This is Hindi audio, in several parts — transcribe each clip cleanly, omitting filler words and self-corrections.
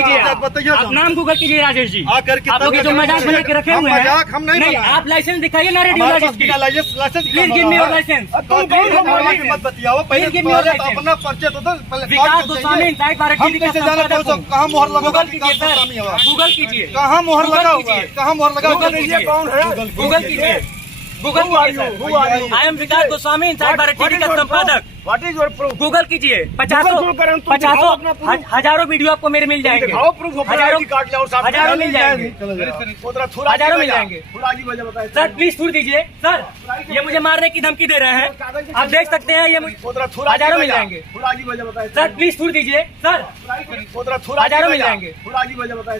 कीजिए, आप नाम गूगल कीजिए राजेश जी। आप लोग जो मजाक बना के रखे हुए हैं, नहीं आप लाइसेंस दिखाइए ना रेडियोलॉजिस्ट की। Please give me your licence. अपना परिचय तो विकास गोस्वामी इनसाइड भारत टीवी का संपादक हूं। कहाँ मोहर लगा? गूगल कीजिए सर, गूगल कीजिए। कहाँ मोहर लगा हुआ है? कहाँ मोहर लगा? गूगल कीजिए, कौन है? गूगल कीजिए, गूगल कीजिए। I am Vikas Goswami inside Bharat TV का संपादक। What is your proof? Google कीजिए, 50 हजारों वीडियो आपको मेरे मिल जाएंगे, हजारों मिल जाएंगे, हजारों मिल जाएंगे। सर प्लीज छोड़ दीजिए सर, ये मुझे मारने की धमकी दे रहे हैं, आप देख सकते हैं। ये हजारों मिल जाएंगे। सर प्लीज छोड़ दीजिए सर, हजारों मिल जाएंगे।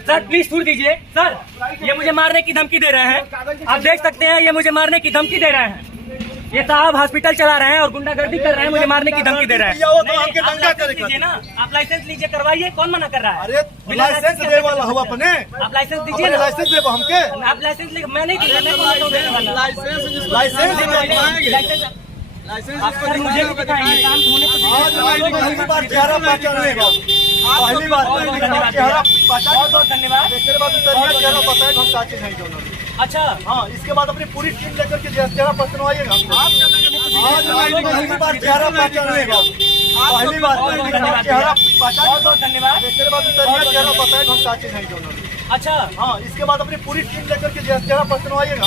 सर प्लीज छोड़ दीजिए सर, ये मुझे मारने की धमकी दे रहे हैं, आप देख सकते हैं। ये मुझे मारने की धमकी दे रहे हैं। ये साहब हॉस्पिटल चला रहे हैं और गुंडागर्दी कर रहे हैं, मुझे मारने की धमकी दे रहे हैं। आप लाइसेंस लीजिए ना, आप लाइसेंस लीजिए, करवाइए, कौन मना कर रहा है? अरे लाइसेंस दे वाला हुआ अपने, आप लाइसेंस दीजिए ना। लाइसेंस दे हमके, आप लाइसेंस मैं नहीं दीजिए, मैं कौन लाइसेंस सर मुझे भी दिखाएंगे, काम होने पहली बार चेहरा पहचानने का, पहली बार चेहरा पहचान। बहुत बहुत धन्यवाद। इसके बाद चेहरा बताए हम क्या चीज नहीं। अच्छा हाँ, इसके बाद अपनी पूरी टीम लेकर के चेहरा पहचानवाइएगा। पहली बार चेहरा पहचानने का, पहली बार चेहरा पहचान। बहुत बहुत धन्यवाद। इसके बाद चेहरा बताए हम क्या चीज नहीं। अच्छा हाँ, इसके बाद अपनी पूरी टीम लेकर के चेहरा पहचानवाइएगा।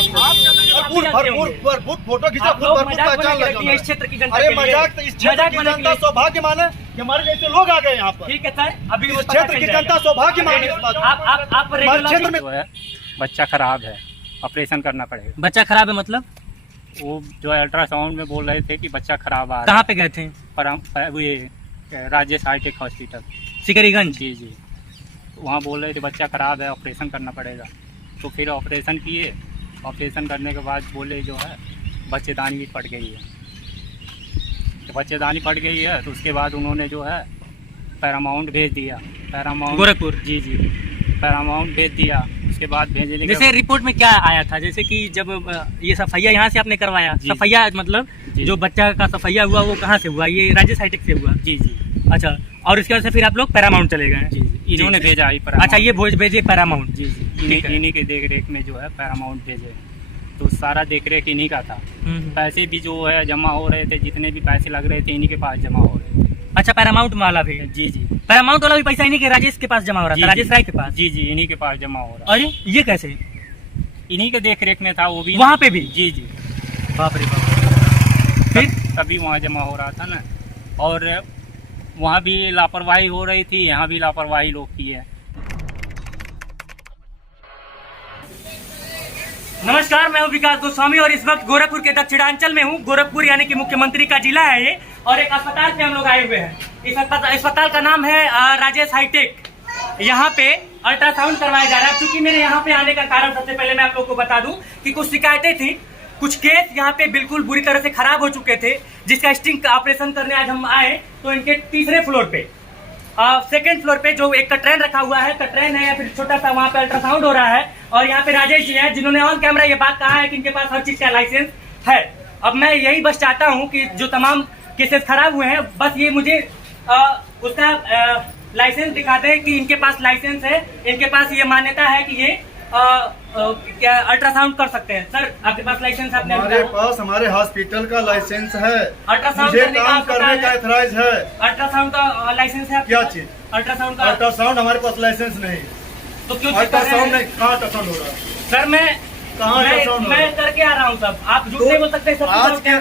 भरपूर फोटो खींचा, पहचान लगा। इस क्षेत्र की जनता अरे के लिए मजाक, इस क्षेत्र की जनता सौभाग्य माने कि हमारे जैसे लोग आ गए यहाँ पर। ठीक है सर, अभी इस क्षेत्र की जनता सौभाग्य माने। आप क्षेत्र में जो है बच्चा खराब है, ऑपरेशन करना पड़ेगा। बच्चा खराब है मतलब? वो जो अल्ट्रासाउंड में बोल रहे थे कि बच्चा खराब आ रहा कहाँ पे गए थे? पर हम ये राजेश हाईटेक हॉस्पिटल सिकरीगंज। जी जी, वहाँ बोल रहे थे बच्चा खराब है, ऑपरेशन करना पड़ेगा। तो फिर ऑपरेशन किए, ऑपरेशन करने के बाद बोले जो है बच्चेदानी भी फट गई है। तो बच्चेदानी फट गई है तो उसके बाद उन्होंने जो है पैरामाउंट भेज दिया। पैरामाउंट गोरखपुर। जी जी, पैरामाउंट भेज दिया। उसके बाद भेजने के जैसे रिपोर्ट में क्या आया था, जैसे कि जब ये सफैया यहाँ से आपने करवाया, सफैया मतलब जो बच्चा का सफैया हुआ वो कहाँ से हुआ? ये राजेश हाईटेक से हुआ? जी जी। अच्छा, और इसके बाद से फिर आप लोग पैरामाउंट चले गए? जी जी, इन्होंने भेजा ही अच्छा, ये भेजे पैरामाउंट। जी जी, इन्हीं के देख रेख में जो है पैरामाउंट भेजे। तो सारा देख रेख इन्हीं का था। पैसे भी जो है जमा हो रहे थे, जितने भी पैसे लग रहे थे इन्हीं के पास जमा हो रहे थे। अच्छा, पैरामाउंट वाला भी? जी जी, पैरामाउंट वाला भी पैसा इन्हीं के राजेश के पास जमा हो रहा था, राजेश राय के पास? जी जी, इन्हीं के पास जमा हो रहा। अरे ये कैसे? इन्हीं के देख रेख में था वो भी, वहाँ पे भी? जी जी। बाप रे बाप। फिर तभी वहाँ जमा हो रहा था ना, और वहाँ भी लापरवाही हो रही थी, यहाँ भी लापरवाही लोग की है। नमस्कार, मैं हूं विकास गोस्वामी और इस वक्त गोरखपुर के दक्षिणांचल में हूं। गोरखपुर यानी कि मुख्यमंत्री का जिला है ये, और एक अस्पताल पे हम लोग आए हुए हैं। इस अस्पताल का नाम है राजेश हाईटेक। यहाँ पे अल्ट्रासाउंड करवाया जा रहा है। क्योंकि मेरे यहाँ पे आने का कारण सबसे पहले मैं आप लोग को बता दूं कि कुछ शिकायतें थी, कुछ केस यहाँ पे बिल्कुल बुरी तरह से खराब हो चुके थे, जिसका स्टिंग ऑपरेशन करने आज हम आए। तो इनके तीसरे फ्लोर पे, सेकंड फ्लोर पे जो एक कटरैन रखा हुआ है, कटरैन है या फिर छोटा सा, वहाँ पे अल्ट्रासाउंड हो रहा है। और यहाँ पे राजेश जी हैं जिन्होंने ऑन कैमरा ये बात कहा है कि इनके पास हर चीज का लाइसेंस है। अब मैं यही बस चाहता हूँ कि जो तमाम केसेस खराब हुए हैं, बस ये मुझे उसका लाइसेंस दिखा दें कि इनके पास लाइसेंस है, इनके पास ये मान्यता है कि ये क्या अल्ट्रासाउंड कर सकते हैं। सर आपके पास लाइसेंस? आपने हमारे पास हमारे हॉस्पिटल का लाइसेंस है, अल्ट्रासाउंड काम करने का एथराइज है। अल्ट्रासाउंड का लाइसेंस है? क्या चीज? अल्ट्रासाउंड का? अल्ट्रासाउंड हमारे पास लाइसेंस नहीं। तो क्यों अल्ट्रासाउंड नहीं? कहाँ अल्ट्रासाउंड हो रहा है? सर मैं मैं करके आ रहा हूँ सब, आप झूठ नहीं बोल सकते।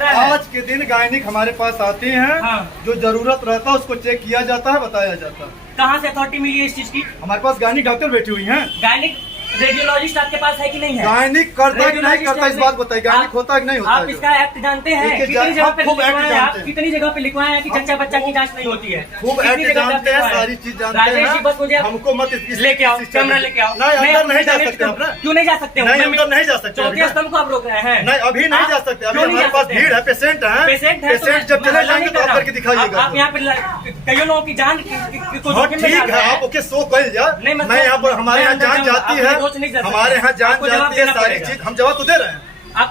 आज के दिन गायनिक हमारे पास आती हैं। हाँ। जो जरूरत रहता है उसको चेक किया जाता है, बताया जाता है। कहाँ से अथॉरिटी मिली है इस चीज की? हमारे पास गायनिक डॉक्टर बैठी हुई हैं। गायनिक रेडियोलॉजिस्ट आपके पास है कि नहीं है? गायनिक करता है कि नहीं करता, इस बात बताइए। गायनिक होता है कि नहीं होता? आप इसका एक्ट जानते हैं? कितनी जगह पे लिखवाया है? कितनी जगह पे लिखवाया है कि जच्चा बच्चा की जांच नहीं होती है? खूब एक्ट जानते हैं, सारी चीज जानते हैं। राजेश जी बस मुझे हमको मत लेके आओ, कैमरा लेके आओ। नहीं, अंदर नहीं जा सकते। क्यों नहीं जा सकते? नहीं, अंदर नहीं जा सकते। चौथे स्तंभ को आप रोक रहे हैं? नहीं, अभी नहीं जा सकते। अभी हमारे पास भीड़ है, पेशेंट है। पेशेंट जब चले जाएंगे तो आप करके दिखाइएगा। आप यहाँ पे कई लोगों की जान को ठीक है, आप ओके सो कह जाए। मैं यहाँ पर हमारे यहाँ जान जाती है, हमारे यहाँ जान जाती है सारी चीज। हम जवाब तो दे रहे हैं,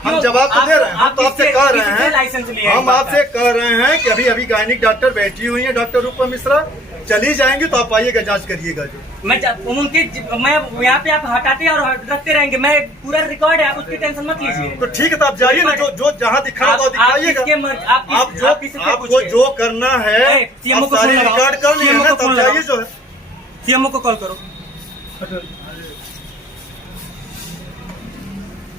हम जवाब तो दे रहे हैं। हम तो आपसे कह रहे हैं, हम आपसे कह रहे हैं कि अभी अभी गायनिक डॉक्टर बैठी हुई है, डॉक्टर रूपा मिश्रा। चली जाएंगे तो आप आइएगा, जांच करिएगा। जो मैं यहाँ पे आप हटाते और रखते रहेंगे, मैं पूरा रिकॉर्ड है, आप उसकी टेंशन मत लीजिए। तो ठीक है, तो आप जाइए ना, जो जहाँ दिखाना होगा दिखाइएगा। आपको जो करना है सारी रिकॉर्ड कर लीजिए, तब जाइए। जो है सीएमओ को कॉल करो।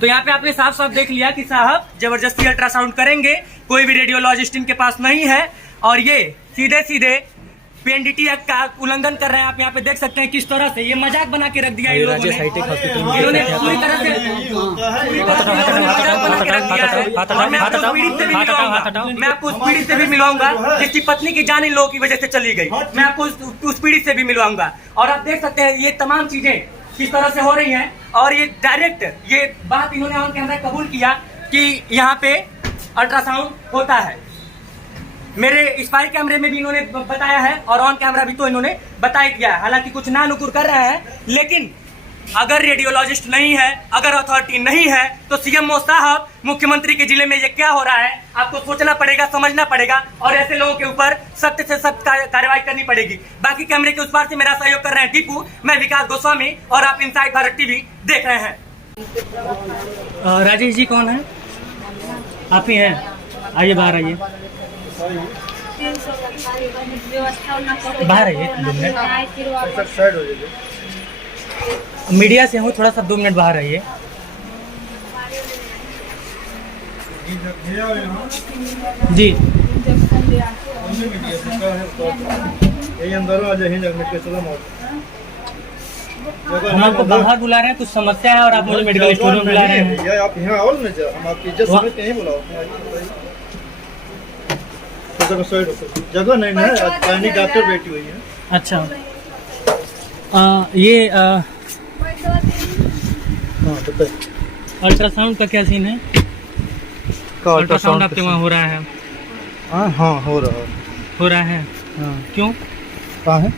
तो यहाँ पे आपने साफ साफ देख लिया कि साहब जबरदस्ती अल्ट्रासाउंड करेंगे, कोई भी रेडियोलॉजिस्ट इनके पास नहीं है, और ये सीधे सीधे पीएनडीटी एक्ट का उल्लंघन कर रहे हैं। आप यहाँ पे देख सकते हैं किस तरह से ये मजाक बना के रख दिया इन लोगों ने। इन्होंने पूरी तरह से मजाक बना के रख दिया है। और मैं आपको पीड़ित से भी मिलवाऊंगा, मैं आपको उस पीड़ित से भी मिलवाऊंगा जिसकी पत्नी की जान इन लोगों की वजह से चली गई। मैं आपको उस पीड़ित से भी मिलवाऊंगा। और आप देख सकते हैं ये तमाम चीजें किस तरह से हो रही हैं। और ये डायरेक्ट ये बात इन्होंने ऑन कैमरा कबूल किया कि यहाँ पे अल्ट्रासाउंड होता है। मेरे स्पाई कैमरे में भी इन्होंने बताया है और ऑन कैमरा भी तो इन्होंने बता दिया। हालांकि कुछ ना नुकुर कर रहे हैं, लेकिन अगर रेडियोलॉजिस्ट नहीं है, अगर अथॉरिटी नहीं है, तो सीएमओ साहब, मुख्यमंत्री के जिले में ये क्या हो रहा है आपको सोचना पड़ेगा, समझना पड़ेगा, और ऐसे लोगों के ऊपर सख्त से सख्त कार्रवाई करनी पड़ेगी। बाकी कैमरे के उस पार से मेरा सहयोग कर रहे हैं दीपू, मैं विकास गोस्वामी, और आप इनसाइड भारत टीवी देख रहे हैं। राजेश जी कौन है? आप ही हैं, आइए बाहर आइए, बाहर आइए 2 मिनट। मीडिया से हूँ, थोड़ा सा 2 मिनट बाहर आइए। जी हम आपको बाहर बुला रहे हैं, कुछ समस्या है और आप मुझे मेडिकल स्टोर में बुला रहे हैं। आप यहाँ आओ ना, हम आपकी इज्जत समझ के नहीं बुलाओ। जगह नहीं है, दैनिक डॉक्टर बैठी हुई है। अच्छा, ये अल्ट्रासाउंड का क्या सीन है? अल्ट्रासाउंड आपके वहाँ हो रहा है? हाँ हो रहा है। हाँ, क्यों? कहाँ है?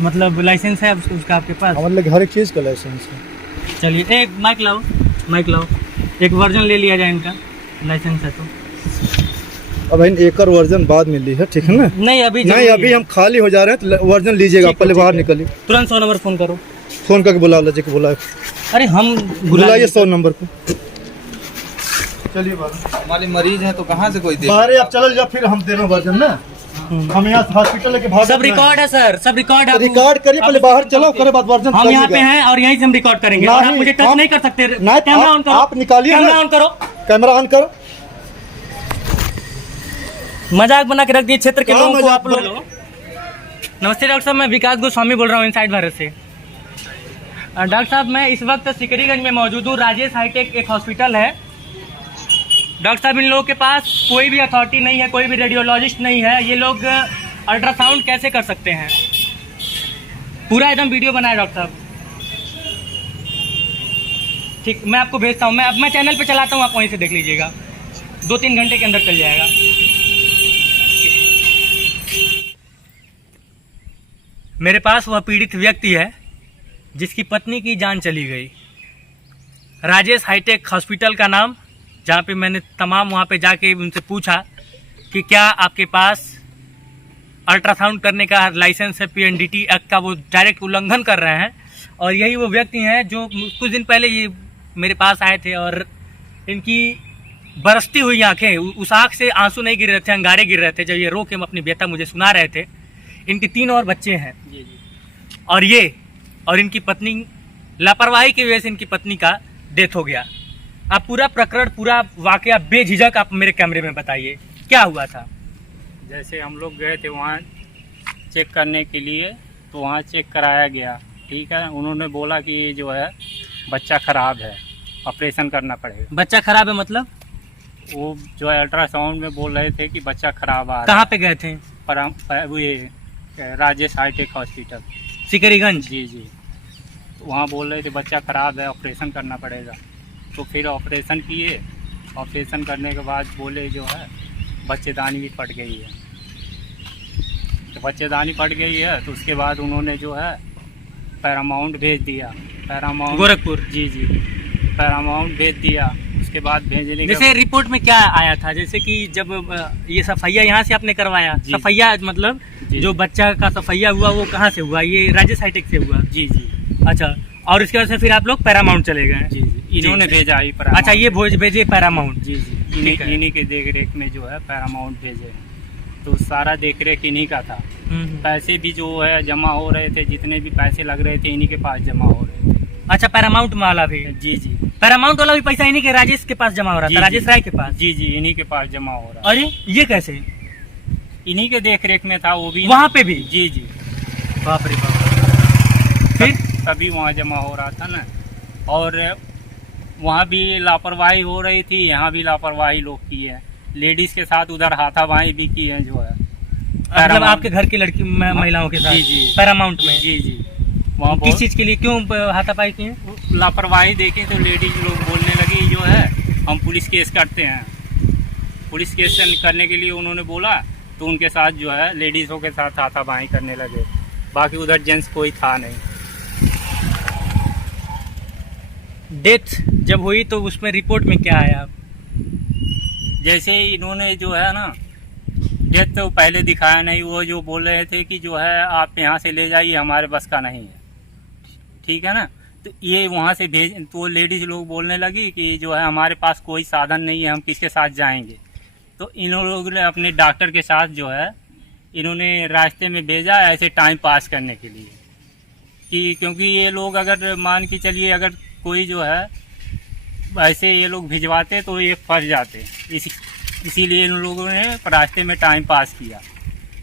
मतलब लाइसेंस है उसका आपके पास? मतलब हर एक चीज़ का लाइसेंस है। चलिए, एक माइक लाओ, एक वर्जन ले लिया जाए इनका, लाइसेंस है तो। अब एक और वर्जन बाद में ली है, ठीक है ना? नहीं अभी हम खाली हो जा रहे हैं, तो वर्जन लीजिएगा, पहले बाहर निकलिए। तुरंत 100 नंबर फोन करो, फोन करके बुला लो, जी बुलाए। अरे हम बुलाइए 100 नंबर पे। चलिए हमारे मरीज हैं तो कहाँ से कोई दे? बाहर आप चलो जा, फिर हम दे रहे हैं वर्जन ना। हम यहाँ हॉस्पिटल लेके भाग, सब रिकॉर्ड है सर, सब रिकॉर्ड है। रिकॉर्ड करिए, पहले बाहर चलो, करे बाद वर्जन। हम यहाँ पे हैं और यहीं से हम रिकॉर्ड करेंगे। और आप मुझे टच नहीं कर सकते। कैमरा ऑन करो, आप निकालिए, कैमरा ऑन करो, कैमरा ऑन करो। मजाक बना के रख दिए क्षेत्र के लोगों को आप लोग। नमस्ते डॉक्टर साहब, मैं विकास गोस्वामी बोल रहा हूँ इनसाइड भारत से। डॉक्टर साहब, मैं इस वक्त सिकरीगंज में मौजूद हूँ। राजेश हाईटेक एक हॉस्पिटल है। डॉक्टर साहब, इन लोगों के पास कोई भी अथॉरिटी नहीं है, कोई भी रेडियोलॉजिस्ट नहीं है। ये लोग अल्ट्रासाउंड कैसे कर सकते हैं? पूरा एकदम वीडियो बनाया डॉक्टर साहब। ठीक, मैं आपको भेजता हूँ। मैं चैनल पे चलाता हूँ, आप वहीं से देख लीजिएगा। 2-3 घंटे के अंदर चल जाएगा। मेरे पास वह पीड़ित व्यक्ति है जिसकी पत्नी की जान चली गई। राजेश हाईटेक हॉस्पिटल का नाम, जहाँ पे मैंने तमाम वहाँ पे जाके उनसे पूछा कि क्या आपके पास अल्ट्रासाउंड करने का लाइसेंस है? पीएनडीटी एक्ट का वो डायरेक्ट उल्लंघन कर रहे हैं। और यही वो व्यक्ति हैं जो कुछ दिन पहले ये मेरे पास आए थे और इनकी बरसती हुई आंखें, उस आँख से आंसू नहीं गिर रहे थे, अंगारे गिर रहे थे जब ये रो के अपनी व्यथा मुझे सुना रहे थे। इनके 3 और बच्चे हैं और इनकी पत्नी, लापरवाही की वजह से इनकी पत्नी का डेथ हो गया। आप पूरा प्रकरण, पूरा वाकया बेझिझक आप मेरे कैमरे में बताइए, क्या हुआ था? जैसे हम लोग गए थे वहाँ चेक करने के लिए, तो वहाँ चेक कराया गया, ठीक है। उन्होंने बोला कि जो है बच्चा खराब है, ऑपरेशन करना पड़ेगा। बच्चा खराब है मतलब? वो जो है अल्ट्रासाउंड में बोल रहे थे कि बच्चा खराब आ रहा है। कहाँ पे गए थे? ये राजेश हाईटेक हॉस्पिटल सिकरीगंज। जी। वहाँ बोल रहे थे बच्चा खराब है, ऑपरेशन करना पड़ेगा। तो फिर ऑपरेशन किए, ऑपरेशन करने के बाद बोले जो है बच्चेदानी भी फट गई है। तो बच्चेदानी फट गई है तो उसके बाद उन्होंने जो है पैरामाउंट भेज दिया। पैरामाउंट गोरखपुर। जी पैरामाउंट भेज दिया। उसके बाद भेजने के जैसे रिपोर्ट में क्या आया था, जैसे कि जब ये सफाइया यहाँ से आपने करवाया, सफाइया मतलब जो बच्चा का सफैया हुआ वो कहाँ से हुआ? ये राजेश हाईटेक से हुआ? जी जी। अच्छा, और इसके वजह से फिर आप लोग पैरामाउंट चले गए? जी जी, इन्होंने भेजा ही अच्छा, ये भेजे पैरामाउंट? जी जी, इन्हीं के देख रेख में जो है पैरामाउंट भेजे, तो सारा देख रेख इन्हीं का था। पैसे भी जो है जमा हो रहे थे, जितने भी पैसे लग रहे थे इन्हीं के पास जमा हो रहे थे। अच्छा, पैरामाउंट वाला भी? जी जी, पैरामाउंट वाला भी पैसा इन्हीं के राजेश के पास जमा हो रहा था? राजेश राय के पास? जी जी, इन्हीं के पास जमा हो रहा। अरे ये कैसे? इन्हीं के देख रेख में था वो भी, वहाँ पे भी? जी जी। बाप रे बाप। फिर तभी वहाँ जमा हो रहा था ना, और वहाँ भी लापरवाही हो रही थी, यहाँ भी लापरवाही लोग की है। लेडीज के साथ उधर हाथापाई भी की है जो है, मतलब आपके घर की लड़की महिलाओं के साथ? जी जी, पैरामाउंट में? जी जी। वहाँ किस चीज के लिए, क्यों हाथापाई की है? लापरवाही देखे तो लेडीज लोग बोलने लगी जो है हम पुलिस केस करते हैं। पुलिस केस करने के लिए उन्होंने बोला, तो उनके साथ जो है लेडीज़ों के साथ हाथापाई करने लगे, बाकी उधर जेंट्स कोई था नहीं। डेथ जब हुई तो उसमें रिपोर्ट में क्या आया? जैसे इन्होंने जो है ना, डेथ तो पहले दिखाया नहीं, वो जो बोल रहे थे कि जो है आप यहाँ से ले जाइए, हमारे बस का नहीं है, ठीक है ना। तो ये वहाँ से भेज, तो लेडीज लोग बोलने लगी कि जो है हमारे पास कोई साधन नहीं है, हम किसके साथ जाएंगे। तो इन लोगों ने अपने डॉक्टर के साथ जो है इन्होंने रास्ते में भेजा ऐसे टाइम पास करने के लिए, कि क्योंकि ये लोग अगर मान के चलिए अगर कोई जो है ऐसे ये लोग भिजवाते तो ये फंस जाते, इसीलिए इन लोगों ने रास्ते में टाइम पास किया।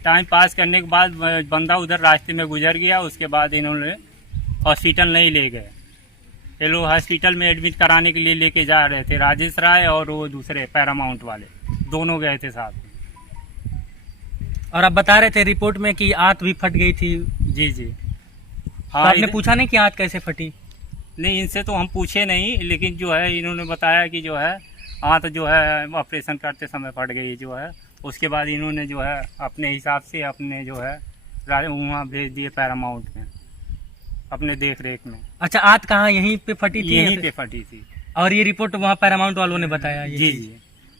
टाइम पास करने के बाद बंदा उधर रास्ते में गुजर गया, उसके बाद इन्होंने हॉस्पिटल नहीं ले गए। ये लोग हॉस्पिटल में एडमिट कराने के लिए लेके जा रहे थे, राजेश राय और वो दूसरे पैरामाउंट वाले दोनों गए थे साथ में। और आप बता रहे थे रिपोर्ट में कि आंत भी फट गई थी? जी जी। हाँ, तो आपने पूछा नहीं कि आंत कैसे फटी? नहीं, इनसे तो हम पूछे नहीं, लेकिन जो है इन्होंने बताया कि जो है आंत जो है ऑपरेशन करते समय फट गई जो है। उसके बाद इन्होंने जो है अपने हिसाब से अपने जो है वहाँ भेज दिए पैरामाउंट में, अपने देख रेख में। अच्छा, आंत कहाँ, यहीं पे फटी थी? यहीं पे फटी थी। और ये रिपोर्ट वहाँ पैरामाउंट वालों ने बताया? जी जी,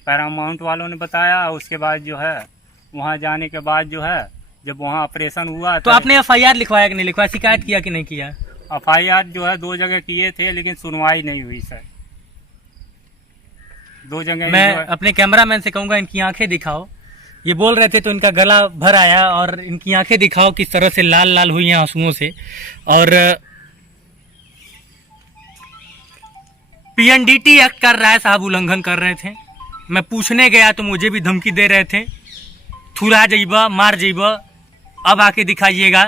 पैरामाउंट वालों ने बताया। उसके बाद जो है वहाँ जाने के बाद जो है जब वहाँ ऑपरेशन हुआ तो आपने FIR लिखवाया कि नहीं लिखवाया, शिकायत किया कि नहीं किया? FIR जो है 2 जगह किए थे, लेकिन सुनवाई नहीं हुई सर। 2 जगह। मैं अपने कैमरामैन से कहूँगा इनकी आंखें दिखाओ। ये बोल रहे थे तो इनका गला भर आया, और इनकी आंखें दिखाओ किस तरह से लाल लाल हुई हैं आंसुओं से। और PNDT एक्ट कर रहा है साहब, उल्लंघन कर रहे थे। मैं पूछने गया तो मुझे भी धमकी दे रहे थे, थुरा जाइबा, मार जाइबा, अब आके दिखाइएगा,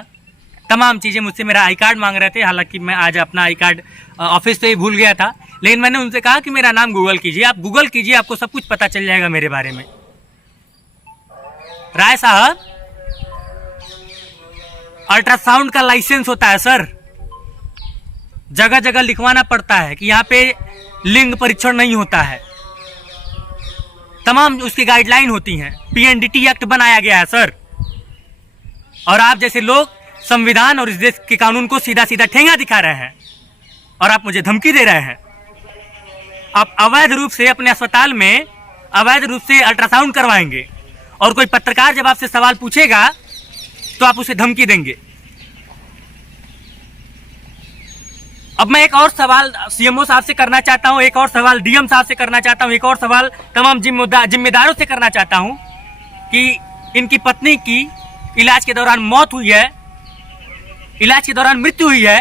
तमाम चीज़ें मुझसे। मेरा आई कार्ड मांग रहे थे, हालांकि मैं आज अपना आई कार्ड ऑफिस से ही भूल गया था, लेकिन मैंने उनसे कहा कि मेरा नाम गूगल कीजिए। आप गूगल कीजिए, आपको सब कुछ पता चल जाएगा मेरे बारे में। राय साहब, अल्ट्रासाउंड का लाइसेंस होता है सर, जगह जगह लिखवाना पड़ता है कि यहाँ पे लिंग परीक्षण नहीं होता है, तमाम उसकी गाइडलाइन होती हैं। PNDT एक्ट बनाया गया है सर, और आप जैसे लोग संविधान और इस देश के कानून को सीधा सीधा ठेंगा दिखा रहे हैं, और आप मुझे धमकी दे रहे हैं। आप अवैध रूप से अपने अस्पताल में अवैध रूप से अल्ट्रासाउंड करवाएंगे, और कोई पत्रकार जब आपसे सवाल पूछेगा तो आप उसे धमकी देंगे। अब मैं एक और सवाल CMO साहब से करना चाहता हूं, एक और सवाल DM साहब से करना चाहता हूं, एक और सवाल तमाम जिम्मेदारों से करना चाहता हूं कि इनकी पत्नी की इलाज के दौरान मौत हुई है, इलाज के दौरान मृत्यु हुई है,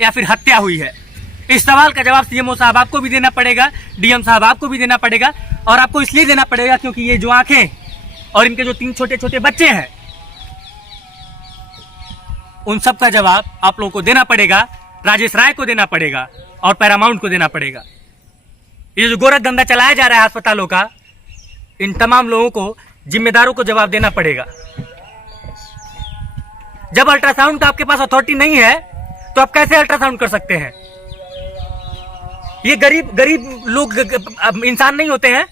या फिर हत्या हुई है। इस सवाल का जवाब CMO साहब आपको भी देना पड़ेगा, DM साहब आपको भी देना पड़ेगा, और आपको इसलिए देना पड़ेगा क्योंकि ये जो आंखें और इनके जो 3 छोटे छोटे बच्चे हैं, उन सब का जवाब आप लोगों को देना पड़ेगा, राजेश राय को देना पड़ेगा और पैरामाउंट को देना पड़ेगा। ये जो गोरख धंधा चलाया जा रहा है अस्पतालों का, इन तमाम लोगों को, जिम्मेदारों को जवाब देना पड़ेगा। जब अल्ट्रासाउंड का आपके पास अथॉरिटी नहीं है तो आप कैसे अल्ट्रासाउंड कर सकते हैं? ये गरीब लोग इंसान नहीं होते हैं?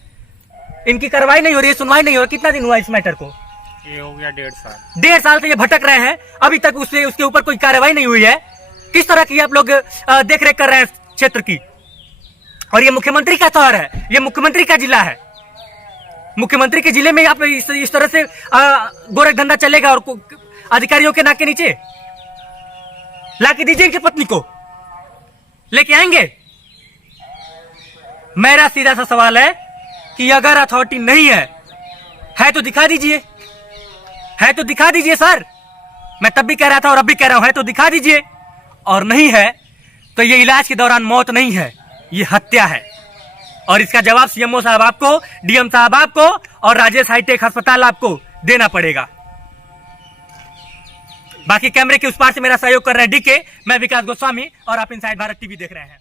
इनकी कार्रवाई नहीं हो रही है, सुनवाई नहीं हो रही। कितना दिन हुआ इस मैटर को? ये हो गया 1.5 साल। 1.5 साल से ये भटक रहे हैं, अभी तक उसके ऊपर कोई कार्रवाई नहीं हुई है। किस तरह की आप लोग देख रेख कर रहे हैं क्षेत्र की? और ये मुख्यमंत्री का शहर है, ये मुख्यमंत्री का जिला है। मुख्यमंत्री के जिले में आप इस तरह से गोरख धंधा चलेगा और अधिकारियों के नाक के नीचे? लाके दीजिए इनकी पत्नी को, लेके आएंगे? मेरा सीधा सा सवाल है कि अगर अथॉरिटी नहीं है तो दिखा दीजिए, है तो दिखा दीजिए सर। मैं तब भी कह रहा था और अब भी कह रहा हूं, है तो दिखा दीजिए। और नहीं है तो ये इलाज के दौरान मौत नहीं है, ये हत्या है। और इसका जवाब सीएमओ साहब आपको, डीएम साहब आपको और राजेश हाईटेक अस्पताल आपको देना पड़ेगा। बाकी कैमरे के उस पार से मेरा सहयोग कर रहे हैं डीके, मैं विकास गोस्वामी और आप इनसाइड भारत टीवी देख रहे हैं।